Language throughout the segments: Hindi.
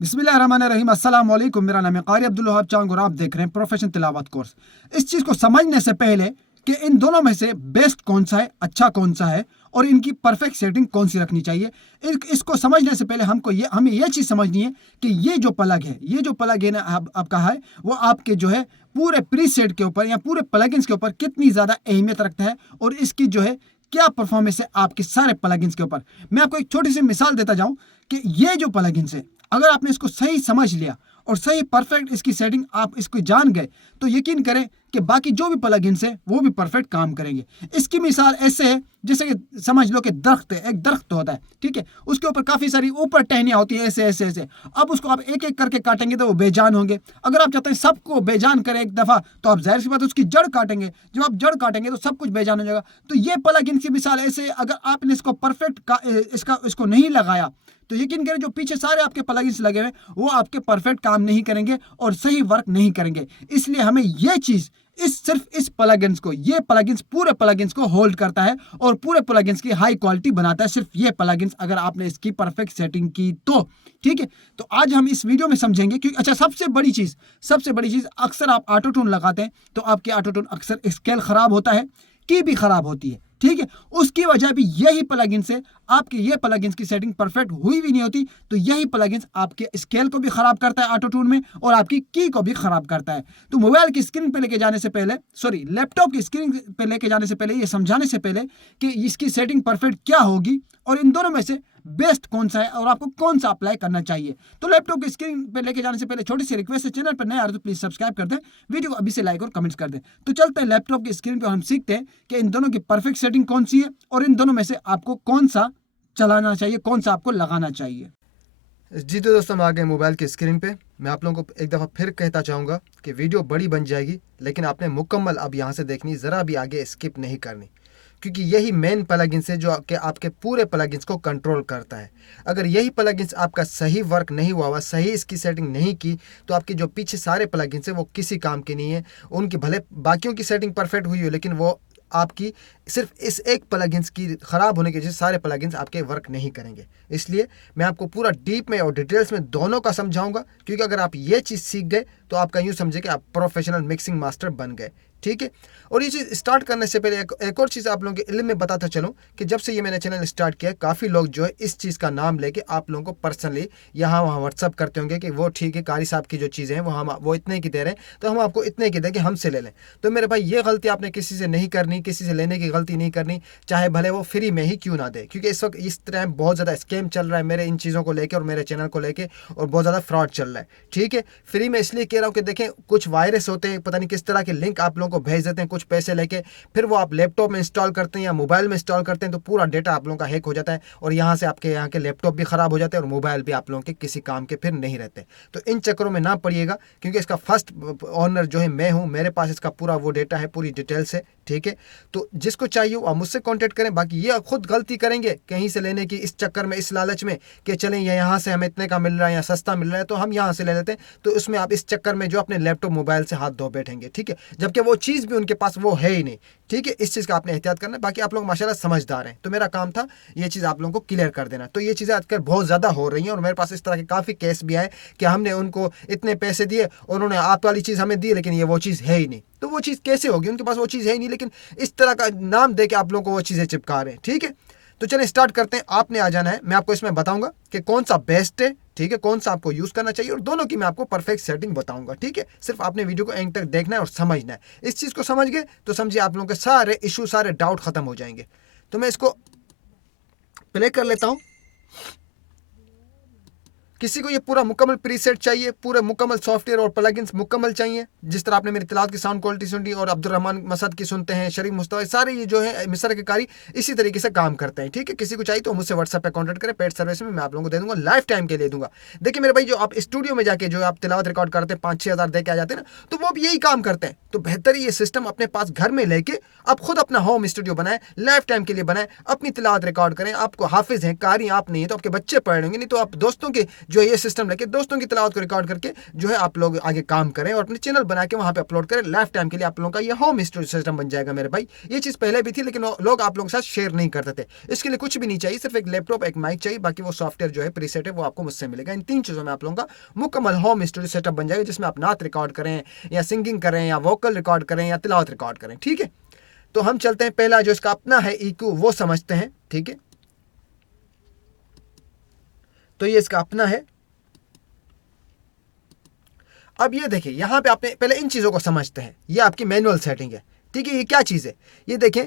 बिस्मिल्लाहिर्रहमानिर्रहीम। अस्सलाम वालेकुम। मेरा नाम है कारी अब्दुल वहाब चांग और आप देख रहे हैं प्रोफेशनल तिलावत कोर्स। इस चीज़ को समझने से पहले कि इन दोनों में से बेस्ट कौन सा है, अच्छा कौन सा है और इनकी परफेक्ट सेटिंग कौन सी रखनी चाहिए, इसको समझने से पहले हमें यह चीज़ समझनी है कि ये जो प्लग है ना आपका है, वो आपके जो है पूरे प्रीसेट के ऊपर या पूरे प्लगइन्स के ऊपर कितनी ज़्यादा अहमियत रखता है और इसकी जो है क्या परफॉर्मेंस है आपके सारे प्लगइन्स के ऊपर। मैं आपको एक छोटी सी मिसाल देता जाऊं कि ये जो प्लगइन्स है, अगर आपने इसको सही समझ लिया और सही परफेक्ट इसकी सेटिंग आप इसको जान गए तो यकीन करें कि बाकी जो भी प्लगइन्स है वो भी परफेक्ट काम करेंगे। इसकी मिसाल ऐसे है जैसे कि समझ लो कि दरख्त है, एक दरख्त होता है, ठीक है, उसके ऊपर काफ़ी सारी ऊपर टहनियाँ होती हैं ऐसे ऐसे ऐसे। अब उसको आप एक एक करके काटेंगे तो वो बेजान होंगे। अगर आप चाहते हैं सबको बेजान करें एक दफ़ा तो आप जाहिर सी बात है उसकी जड़ काटेंगे। जब आप जड़ काटेंगे तो सब कुछ बेजान हो जाएगा। तो ये प्लगइन की मिसाल ऐसे, अगर आपने इसको परफेक्ट इसको नहीं लगाया तो यकीन करें जो पीछे सारे आपके प्लगइन्स लगे हुए वो आपके परफेक्ट काम नहीं करेंगे और सही वर्क नहीं करेंगे। इसलिए हमें यह चीज़ सिर्फ इस प्लगइन्स को, ये प्लगइन्स पूरे प्लगइन्स को होल्ड करता है और पूरे प्लगइन्स की हाई क्वालिटी बनाता है, सिर्फ ये प्लगइन्स अगर आपने इसकी परफेक्ट सेटिंग की तो। ठीक है, तो आज हम इस वीडियो में समझेंगे क्योंकि अच्छा सबसे बड़ी चीज़ अक्सर आप ऑटो ट्यून लगाते हैं तो आपके ऑटो ट्यून अक्सर स्केल खराब होता है, की भी खराब होती है, ठीक है। उसकी वजह भी यही प्लगइन से आपके ये प्लगइन्स की सेटिंग परफेक्ट हुई भी नहीं होती। तो यही प्लगइन्स आपके स्केल को भी खराब करता है ऑटो ट्यून में और आपकी की को भी खराब करता है। तो मोबाइल की स्क्रीन पे लेके जाने से पहले, लैपटॉप की स्क्रीन पे लेके जाने से पहले, ये समझाने से पहले कि इसकी सेटिंग परफेक्ट क्या होगी और इन दोनों में से बेस्ट कौन सा है और आपको कौन सा अप्लाई करना चाहिए, तो लैपटॉप की स्क्रीन पे लेके जाने से पहले छोटी सी रिक्वेस्ट है, चैनल पर नए आ रहे तो प्लीज सब्सक्राइब कर दें, वीडियो को अभी से लाइक और कमेंट्स कर दें। तो चलते हैं लैपटॉप की स्क्रीन पे, हम सीखते हैं कि इन दोनों की परफेक्ट सेटिंग कौन सी है और इन दोनों में से आपको कौन सा चलाना चाहिए, कौन सा आपको लगाना चाहिए। जी तो दोस्तों, हम आ गए मोबाइल की स्क्रीन पे। मैं आप लोगों को एक दफ़ा फिर कहता चाहूँगा कि वीडियो बड़ी बन जाएगी लेकिन आपने मुकम्मल अब यहाँ से देखनी, ज़रा भी आगे स्किप नहीं करनी, क्योंकि यही मेन प्लगइन्स है जो आपके पूरे प्लगइन्स को कंट्रोल करता है। अगर यही प्लगइन्स आपका सही वर्क नहीं हुआ, सही इसकी सेटिंग नहीं की, तो आपके जो पीछे सारे प्लगइन्स है वो किसी काम के नहीं है। उनकी भले बाकियों की सेटिंग परफेक्ट हुई हो लेकिन वो आपकी सिर्फ इस एक प्लगइन्स की ख़राब होने की वजह से सारे प्लगइन्स आपके वर्क नहीं करेंगे। इसलिए मैं आपको पूरा डीप में और डिटेल्स में दोनों का समझाऊंगा, क्योंकि अगर आप ये चीज़ सीख गए तो आपका यूँ समझे कि आप प्रोफेशनल मिक्सिंग मास्टर बन गए, ठीक है। और ये चीज़ स्टार्ट करने से पहले एक और चीज़ आप लोगों के इल्म में बताता चलूँ कि जब से ये मैंने चैनल स्टार्ट किया, काफ़ी लोग जो है इस चीज़ का नाम लेके आप लोगों को पर्सनली यहाँ वहाँ व्हाट्सअप करते होंगे कि वो ठीक है, कारी साहब की जो चीज़ें हैं वो इतने की दे रहे हैं तो हम आपको इतने की दें कि हमसे ले लें। तो मेरे भाई, ये गलती आपने किसी से नहीं करनी, किसी से लेने की गलती नहीं करनी, चाहे भले वो फ्री में ही क्यों ना दे, क्योंकि इस वक्त इस तरह बहुत ज़्यादा स्कैम चल रहा है मेरे इन चीज़ों को लेकर और मेरे चैनल को लेकर, और बहुत ज़्यादा फ्रॉड चल रहा है, ठीक है। फ्री में इसलिए कह रहा हूँ कि देखें, कुछ वायरस होते हैं, पता नहीं किस तरह के लिंक आप लोगों को भेज देते हैं कुछ पैसे लेके, फिर वो आप लैपटॉप में इंस्टॉल करते हैं या मोबाइल में इंस्टॉल करते हैं तो पूरा डेटा आप लोगों का हैक हो जाता है और यहाँ से आपके यहाँ के लैपटॉप भी ख़राब हो जाते हैं और मोबाइल भी आप लोगों के किसी काम के फिर नहीं रहते। तो इन चक्करों में ना पड़िएगा, क्योंकि इसका फर्स्ट ऑनर जो है मैं हूँ, मेरे पास इसका पूरा वो डेटा है, पूरी डिटेल्स है, ठीक है। तो जिसको चाहिए वो आप मुझसे कॉन्टेक्ट करें। बाकी ये खुद गलती करेंगे कहीं से लेने की इस चक्कर में, इस लालच में कि चलें यहाँ से हमें इतने का मिल रहा है या सस्ता मिल रहा है तो हम यहाँ से ले लेते हैं, तो उसमें आप इस चक्कर में जो अपने लैपटॉप मोबाइल से हाथ धो बैठेंगे, ठीक है, जबकि वो चीज़ भी उनके पास वो है ही नहीं, ठीक है। इस चीज़ का आपने एहतियात करना है। बाकी आप लोग माशाल्लाह समझदार हैं, तो मेरा काम था ये चीज़ आप लोगों को क्लियर कर देना। तो ये चीज़ें आजकल बहुत ज़्यादा हो रही हैं और मेरे पास इस तरह के काफ़ी केस भी आए कि हमने उनको इतने पैसे दिए और उन्होंने आप वाली चीज़ हमें दी लेकिन ये वो चीज़ है ही नहीं। तो वो चीज़ कैसे होगी, उनके पास वो चीज़ है ही नहीं लेकिन इस तरह का नाम दे के आप लोगों को वो चीज़ें चिपका रहे हैं, ठीक है। तो चलिए स्टार्ट करते हैं। आपने आ जाना है, मैं आपको इसमें बताऊंगा कि कौन सा बेस्ट है, ठीक है, कौन सा आपको यूज़ करना चाहिए और दोनों की मैं आपको परफेक्ट सेटिंग बताऊंगा, ठीक है। सिर्फ आपने वीडियो को एंड तक देखना है और समझना है। इस चीज़ को समझ गए तो समझिए आप लोगों के सारे इशू, सारे डाउट खत्म हो जाएंगे। तो मैं इसको प्ले कर लेता हूँ। किसी को ये पूरा मुकम्मल प्रीसेट चाहिए, पूरे मुकम्मल सॉफ्टवेयर और प्लगइन्स मुकम्मल चाहिए, जिस तरह आपने मेरी तिलावत की साउंड क्वालिटी सुनी और अब्दुल रहमान मसद की सुनते हैं, शरीफ मुस्तफा, सारे ये जो है मिस्र के कारी इसी तरीके से काम करते हैं। ठीक है, किसी को चाहिए तो मुझसे व्हाट्सएप पे कॉन्टैक्ट करें, पेड सर्विस में मैं आप लोगों को दे दूंगा, लाइफ टाइम के लिए दूंगा। देखिए मेरे भाई, जो आप स्टूडियो में जाके जो आप तिलावत रिकॉर्ड करते हैं 5-6 हज़ार दे के आ जाते हैं ना, तो वो भी यही काम करते हैं। तो बेहतर ये सिस्टम अपने पास घर में लेके आप खुद अपना होम स्टूडियो बनाएं, लाइफ टाइम के लिए बनाएं, अपनी तिलावत रिकॉर्ड करें। आपको हाफिज हैं, कारी आप नहीं है तो आपके बच्चे पढ़ लेंगे, नहीं तो आप दोस्तों के जो ये सिस्टम लेके दोस्तों की तिलावत को रिकॉर्ड करके जो है आप लोग आगे काम करें और अपने चैनल बना के वहां पे अपलोड करें। लाइफ टाइम के लिए आप लोगों का ये होम स्टूडियो सिस्टम बन जाएगा मेरे भाई। ये चीज़ पहले भी थी लेकिन लोग आप लोगों के साथ शेयर नहीं करते थे। इसके लिए कुछ भी नहीं चाहिए, सिर्फ एक लैपटॉप, एक माइक चाहिए, बाकी वो सॉफ्टवेयर जो है प्रीसेट है वो आपको मुझसे मिलेगा। इन 3 चीज़ों में आप लोगों का मुकम्मल होम स्टूडियो सेटअप बन जाएगा, जिसमें आप नात रिकॉर्ड करें या सिंगिंग करें या वोकल रिकॉर्ड करें या तिलावत रिकॉर्ड करें। ठीक है, तो हम चलते हैं, पहला जो इसका अपना है EQ वो समझते हैं। ठीक है, तो ये इसका अपना है। अब ये देखिए, यहां पे आपने पहले इन चीजों को समझते हैं। ये आपकी मैनुअल सेटिंग है। ठीक है, ये क्या चीज है, ये देखें,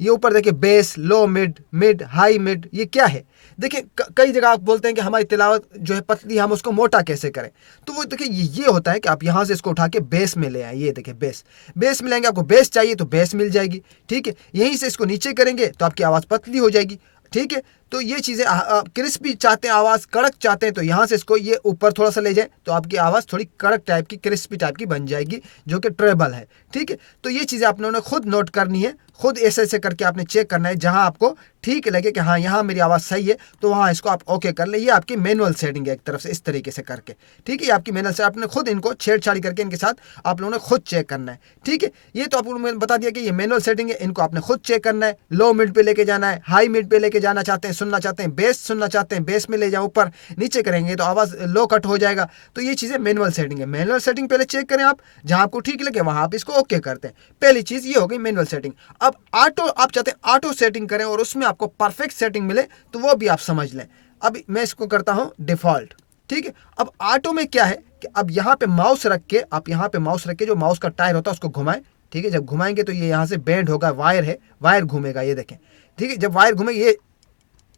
ये ऊपर देखिए बेस, लो मिड, मिड हाई मिड, ये क्या है। देखिए कई जगह आप बोलते हैं कि हमारी तिलावत जो है पतली, हम उसको मोटा कैसे करें। तो वो देखिए ये होता है कि आप यहाँ से इसको उठा के बेस में ले आए। ये देखिए बेस में लेंगे, आपको बेस चाहिए तो बेस मिल जाएगी। ठीक है, यहीं से इसको नीचे करेंगे तो आपकी आवाज़ पतली हो जाएगी। ठीक है, तो ये चीज़ें क्रिस्पी चाहते हैं, आवाज़ कड़क चाहते हैं, तो यहाँ से इसको ये ऊपर थोड़ा सा ले जाए तो आपकी आवाज़ थोड़ी कड़क टाइप की, क्रिस्पी टाइप की बन जाएगी, जो कि ट्रेबल है। ठीक है, तो ये चीज़ें आप लोगों ने खुद नोट करनी है, खुद ऐसे करके आपने चेक करना है। जहाँ आपको ठीक लगे कि हाँ यहाँ मेरी आवाज़ सही है, तो वहाँ इसको आप ओके कर ले। ये आपकी मैनुअल सेटिंग है एक तरफ से, इस तरीके से करके। ठीक है, ये आपकी मैनुअल से आपने खुद इनको छेड़छाड़ी करके इनके साथ आप लोगों ने खुद चेक करना है। ठीक है, ये तो आपको मैंने बता दिया कि ये मैनुअल सेटिंग है, इनको आपने खुद चेक करना है। लो मिड पे लेके जाना है, हाई मिड पे लेके जाना चाहते हैं, सुनना चाहते हैं, बेस सुनना चाहते हैं, बेस में ले जाओ, ऊपर नीचे करेंगे तो आवाज़ लो कट हो जाएगा। तो ये चीज़ें मैनुअल सेटिंग है। मैनुअल सेटिंग पहले चेक करें आप, जहाँ आपको ठीक लगे वहाँ आप इसको ओके करते हैं। पहली चीज़ ये हो गई मैनुअल सेटिंग। अब ऑटो, आप चाहते हैं ऑटो सेटिंग करें और उसमें आपको परफेक्ट सेटिंग मिले, तो वो भी आप समझ लें। अब मैं इसको करता हूँ डिफ़ॉल्ट। ठीक है, अब ऑटो में क्या है कि अब यहाँ पे माउस रख के, आप यहाँ पे माउस रख के जो माउस का टायर होता है उसको घुमाएं। ठीक है, जब घुमाएंगे तो ये यहाँ से बैंड होगा, वायर है, वायर घूमेगा, ये देखें। ठीक है, जब वायर घूमे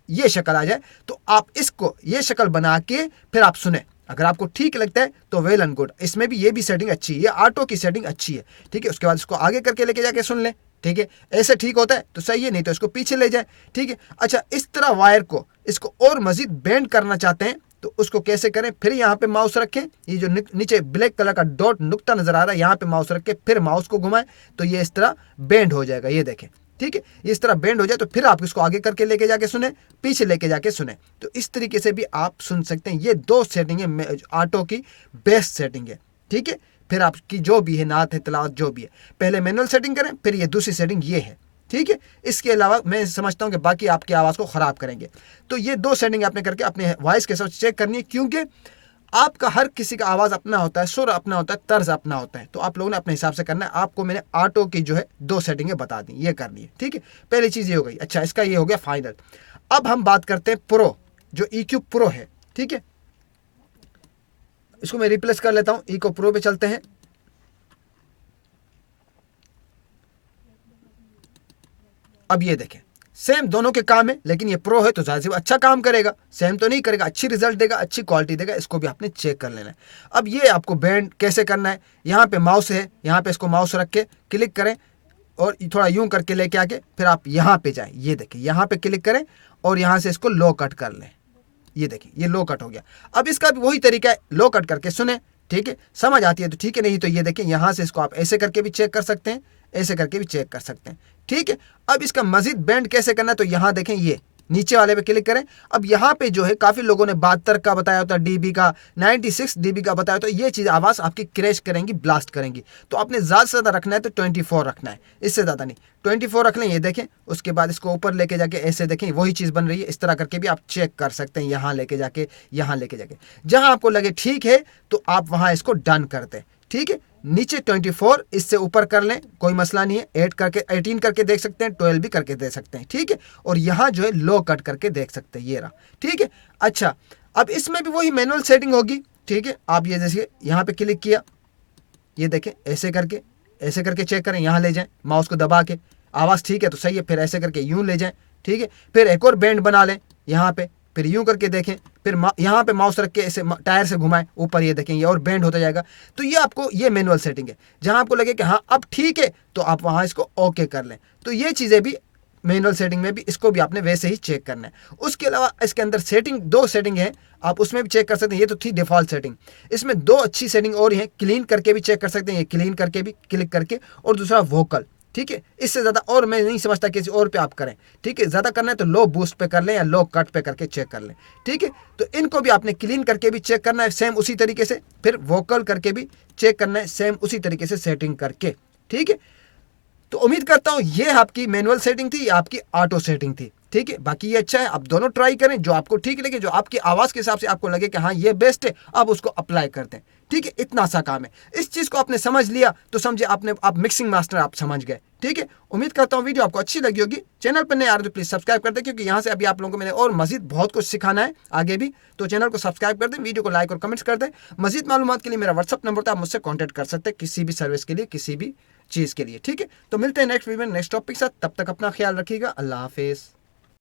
ये शक्ल आ जाए तो आप इसको ये शक्ल बना के फिर आप सुने। अगर आपको ठीक लगता है तो वेल एंड गुड, इसमें भी ये भी सेटिंग अच्छी है, ये ऑटो की सेटिंग अच्छी है। ठीक है, उसके बाद इसको आगे करके लेके जाके सुन लें। ठीक है, ऐसे ठीक होता है तो सही है, नहीं तो इसको पीछे ले जाए। ठीक है, अच्छा, इस तरह वायर को इसको और मजीद बेंड करना चाहते हैं तो उसको कैसे करें, फिर यहाँ पे माउस रखें, ये जो नीचे ब्लैक कलर का डॉट नुक्ता नजर आ रहा है, यहाँ पे माउस रख के फिर माउस को घुमाएं तो ये इस तरह बेंड हो जाएगा। ये देखें, ठीक है, इस तरह बेंड हो जाए तो फिर आप इसको आगे करके लेके जाके सुने, पीछे लेके जाके सुने। तो इस तरीके से भी आप सुन सकते हैं। ये 2 सेटिंग है ऑटो की, बेस्ट सेटिंग है। ठीक है, फिर आपकी जो भी है नात है, तिलावत जो भी है, पहले मैनुअल सेटिंग करें, फिर ये दूसरी सेटिंग ये है। ठीक है, इसके अलावा मैं समझता हूँ कि बाकी आपकी आवाज़ को ख़राब करेंगे। तो ये 2 सेटिंग आपने करके अपने वॉइस के साथ चेक करनी है, क्योंकि आपका हर किसी का आवाज़ अपना होता है, सुर अपना होता है, तर्ज अपना होता है। तो आप लोगों ने अपने हिसाब से करना है। आपको मैंने ऑटो की जो है 2 सेटिंगें बता दी, ये करनी है। ठीक है, पहली चीज़ ये हो गई। अच्छा, इसका ये हो गया फाइनल। अब हम बात करते हैं प्रो, जो EQ प्रो है। ठीक है, इसको मैं रिप्लेस कर लेता हूँ, EQ प्रो पे चलते हैं। अब ये देखें, सेम दोनों के काम है, लेकिन ये प्रो है तो जाहिर सी अच्छा काम करेगा, सेम तो नहीं करेगा, अच्छी रिजल्ट देगा, अच्छी क्वालिटी देगा। इसको भी आपने चेक कर लेना है। अब ये आपको बैंड कैसे करना है, यहाँ पे माउस है, यहाँ पे इसको माउस रख के क्लिक करें और थोड़ा यूं करके लेके आके फिर आप यहाँ पे जाएं। ये देखिए, यहाँ पे क्लिक करें और यहाँ से इसको लो कट कर लें। ये देखिए, ये लो कट हो गया। अब इसका भी वही तरीका है, लो कट करके सुने। ठीक है, समझ आती है तो ठीक है, नहीं तो ये देखें, यहाँ से इसको आप ऐसे करके भी चेक कर सकते हैं, ऐसे करके भी चेक कर सकते हैं। ठीक है, अब इसका मजीद बैंड कैसे करना है, तो यहाँ देखें, ये नीचे वाले पे क्लिक करें। अब यहाँ पे जो है काफ़ी लोगों ने 72 का बताया होता है, dB का, 96 dB का बताया, तो ये चीज़ आवाज़ आपकी क्रैश करेंगी, ब्लास्ट करेंगी। तो आपने ज़्यादा से ज़्यादा रखना है तो 24 रखना है, इससे ज़्यादा नहीं। 24 रख लें, ये देखें। उसके बाद इसको ऊपर लेके जाके ऐसे देखें, वही चीज़ बन रही है। इस तरह करके भी आप चेक कर सकते हैं, यहाँ लेके जाके, यहाँ लेके जाके, जहाँ आपको लगे ठीक है तो आप वहाँ इसको डन करते हैं। ठीक है, नीचे 24, इससे ऊपर कर लें, कोई मसला नहीं है। 8 करके 18 करके देख सकते हैं, 12 भी करके दे सकते हैं। ठीक है, और यहाँ जो है लो कट करके देख सकते हैं, ये रहा। ठीक है, अच्छा, अब इसमें भी वही मैनुअल सेटिंग होगी। ठीक है, आप ये जैसे यहाँ पे क्लिक किया, ये देखें, ऐसे करके चेक करें, यहाँ ले जाएं माउस को दबा के, आवाज़ ठीक है तो सही है, फिर ऐसे करके यूँ ले जाएं। ठीक है, फिर एक और बैंड बना लें यहाँ पे, फिर यूं करके देखें, फिर यहाँ पे माउस रख के ऐसे टायर से घुमाएं ऊपर, ये देखें ये और बेंड होता जाएगा। तो ये आपको ये मैनुअल सेटिंग है। जहाँ आपको लगे कि हाँ अब ठीक है तो आप वहाँ इसको ओके कर लें। तो ये चीज़ें भी मैनुअल सेटिंग में भी इसको भी आपने वैसे ही चेक करना है। उसके अलावा इसके अंदर सेटिंग 2 सेटिंग है, आप उसमें भी चेक कर सकते हैं। ये तो थी डिफ़ॉल्ट सेटिंग, इसमें 2 अच्छी सेटिंग और हैं। क्लीन करके भी चेक कर सकते हैं, ये क्लीन करके भी क्लिक करके, और दूसरा वोकल, ठीक है। इससे ज़्यादा और मैं नहीं समझता किसी और पे आप करें, ठीक है। ज़्यादा करना है तो लो बूस्ट पे कर लें या लो कट पे करके चेक कर लें, ठीक है। तो इनको भी आपने क्लीन करके भी चेक करना है सेम उसी तरीके से, फिर वोकल करके भी चेक करना है सेम उसी तरीके से सेटिंग करके, ठीक है। तो उम्मीद करता हूँ ये आपकी मैनुअल सेटिंग थी या आपकी ऑटो सेटिंग थी, ठीक है। बाकी ये अच्छा है, आप दोनों ट्राई करें, जो आपको ठीक लगे, जो आपकी आवाज़ के हिसाब से आपको लगे कि हाँ ये बेस्ट है, आप उसको अप्लाई करते हैं, ठीक है। इतना सा काम है। इस चीज़ को आपने समझ लिया तो समझे आप मिक्सिंग मास्टर आप समझ गए, ठीक है। उम्मीद करता हूँ वीडियो आपको अच्छी लगी होगी। चैनल पर नए आ रहे तो प्लीज़ सब्सक्राइब कर दें, क्योंकि यहाँ से अभी आप लोगों को मैंने और मजीद बहुत कुछ सिखाना है आगे भी। तो चैनल को सब्सक्राइब कर दें, वीडियो को लाइक और कमेंट्स कर दें। मजीद मालूमात के लिए मेरा व्हाट्सअप नंबर था, आप मुझसे कॉन्टैक्ट कर सकते हैं किसी भी सर्विस के लिए, किसी भी चीज़ के लिए, ठीक है। तो मिलते हैं नेक्स्ट वीडियो में नेक्स्ट टॉपिक के साथ। तब तक अपना ख्याल रखिएगा। अल्लाह हाफिज़।